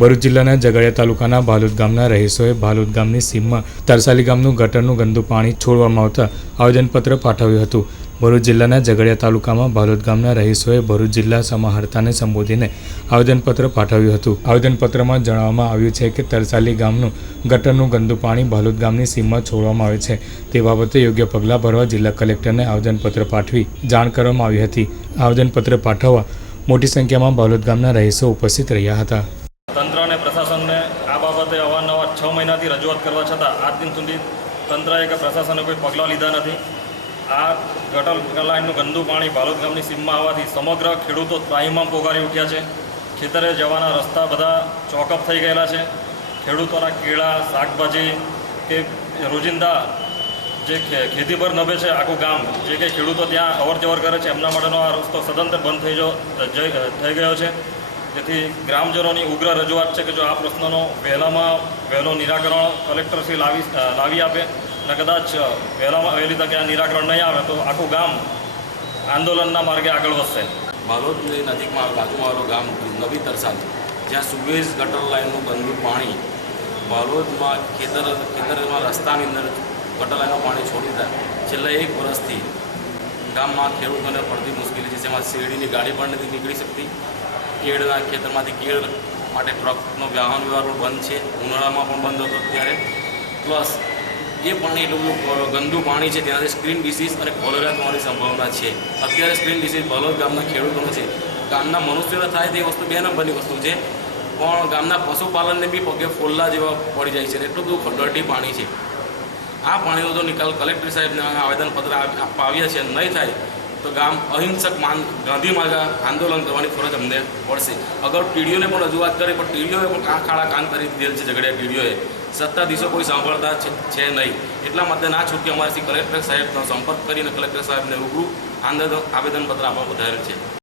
ભરૂચ જિલ્લાના ઝઘડિયા તાલુકાના ભાલુદ ગામના રહીશોએ ભાલુદ ગામની સીમમાં તરસાલી ગામનું ગટરનું ગંદુ પાણી છોડવામાં આવતા આવેદનપત્ર પાઠવ્યું હતું. ભરૂચ જિલ્લાના ઝઘડિયા તાલુકામાં ભાલુદ ગામના રહીશોએ ભરૂચ જિલ્લા સમાહર્તાને સંબોધીને આવેદનપત્ર પાઠવ્યું હતું. આવેદનપત્રમાં જણાવવામાં આવ્યું છે કે તરસાલી ગામનું ગટરનું ગંદુ પાણી ભાલુદ ગામની સીમમાં છોડવામાં આવે છે. તે બાબતે યોગ્ય પગલાં ભરવા જિલ્લા કલેક્ટરને આવેદનપત્ર પાઠવી જાણ કરવામાં આવી હતી. આવેદનપત્ર પાઠવવા મોટી સંખ્યામાં ભાલોદ ગામના રહીશો ઉપસ્થિત રહ્યા હતા તંત્ર અને પ્રશાસનને આ બાબતે અવારનવાર છ મહિનાથી રજૂઆત કરવા છતાં આજ દિન સુધી તંત્રએ કે પ્રશાસને કોઈ પગલાં લીધા નથી. આ ગટર લાઇનનું ગંદુ પાણી બાલોદ ગામની સીમમાં આવવાથી સમગ્ર ખેડૂતો ત્રાહીમામ પોગારી ઉઠ્યા છે. ખેતરે જવાના રસ્તા બધા ચોકઅપ થઈ ગયેલા છે. ખેડૂતોના કેળા, શાકભાજી કે રોજિંદા જે ખેતી પર નભે છે આખું ગામ, જે કંઈ ખેડૂતો ત્યાં અવર કરે છે, એમના માટેનો આ રસ્તો સદંતર બંધ થઈ જઈ- થઈ ગયો છે. જેથી ગ્રામજનોની ઉગ્ર રજૂઆત છે કે જો આ પ્રશ્નનો વહેલામાં વહેલો નિરાકરણ કલેક્ટરશ્રી લાવી લાવી આપે અને કદાચ વહેલામાં વહેલી તકે આ નિરાકરણ નહીં આવે તો આખું ગામ આંદોલનના માર્ગે આગળ વધશે. બાલોદની નજીકમાં બાજુમાં આવેલું ગામ નવી તરસાલ જ્યાં સુવેઝ ગટર લાઇનનું ગંદુ પાણી બાલોદમાં ખેતર, ખેતરમાં રસ્તાની અંદર ગટર લાઇનનું પાણી છોડી દીધા. છેલ્લા એક વર્ષથી ગામમાં ખેડૂતોને પડતી મુશ્કેલી છે, જેમાં શેરડીની ગાડી પણ નથી નીકળી શકતી. કેળના ખેતરમાંથી કેળ માટે ટ્રકનો વાહન વ્યવહાર પણ બંધ છે. ઉનાળામાં પણ બંધ હતો ત્યારે પ્લસ એ પાણી એટલું ગંદુ પાણી છે, તેનાથી સ્ક્રીન ડિસીઝ અને કોલેરા થવાની સંભાવના છે. અત્યારે સ્ક્રીન ડિસીઝ ભલોદ ગામના ખેડૂતોનો છે. ગામના મનુષ્યોને થાય તે વસ્તુ બે નંબરની વસ્તુ છે. પણ ગામના પશુપાલનને બી પગે ફોલ્લા જેવા પડી જાય છે એટલું બધું ડર્ટી પાણી છે. આ પાણીનો તો નિકાલ કલેક્ટર સાહેબને આવેદનપત્ર આપવા આવ્યા છે નહીં થાય તો ગામ અહિંસક માન ગાંધી માર્ગ આંદોલન કરવાની ફરજ અમને પડશે. અગર ટીડીઓને પણ રજૂઆત કરી, પણ ટીડીઓએ પણ કાં ખાડા કાન કરી દીધેલ છે ઝઘડિયા ટીડીઓએ સત્તાધીશો કોઈ સાંભળતા છે નહીં. એટલા માટે ના છૂટકે અમારાથી કલેક્ટર સાહેબનો સંપર્ક કરીને કલેક્ટર સાહેબને રૂબરૂ આંદોલન, આવેદનપત્ર આપવા વધારેલ છે.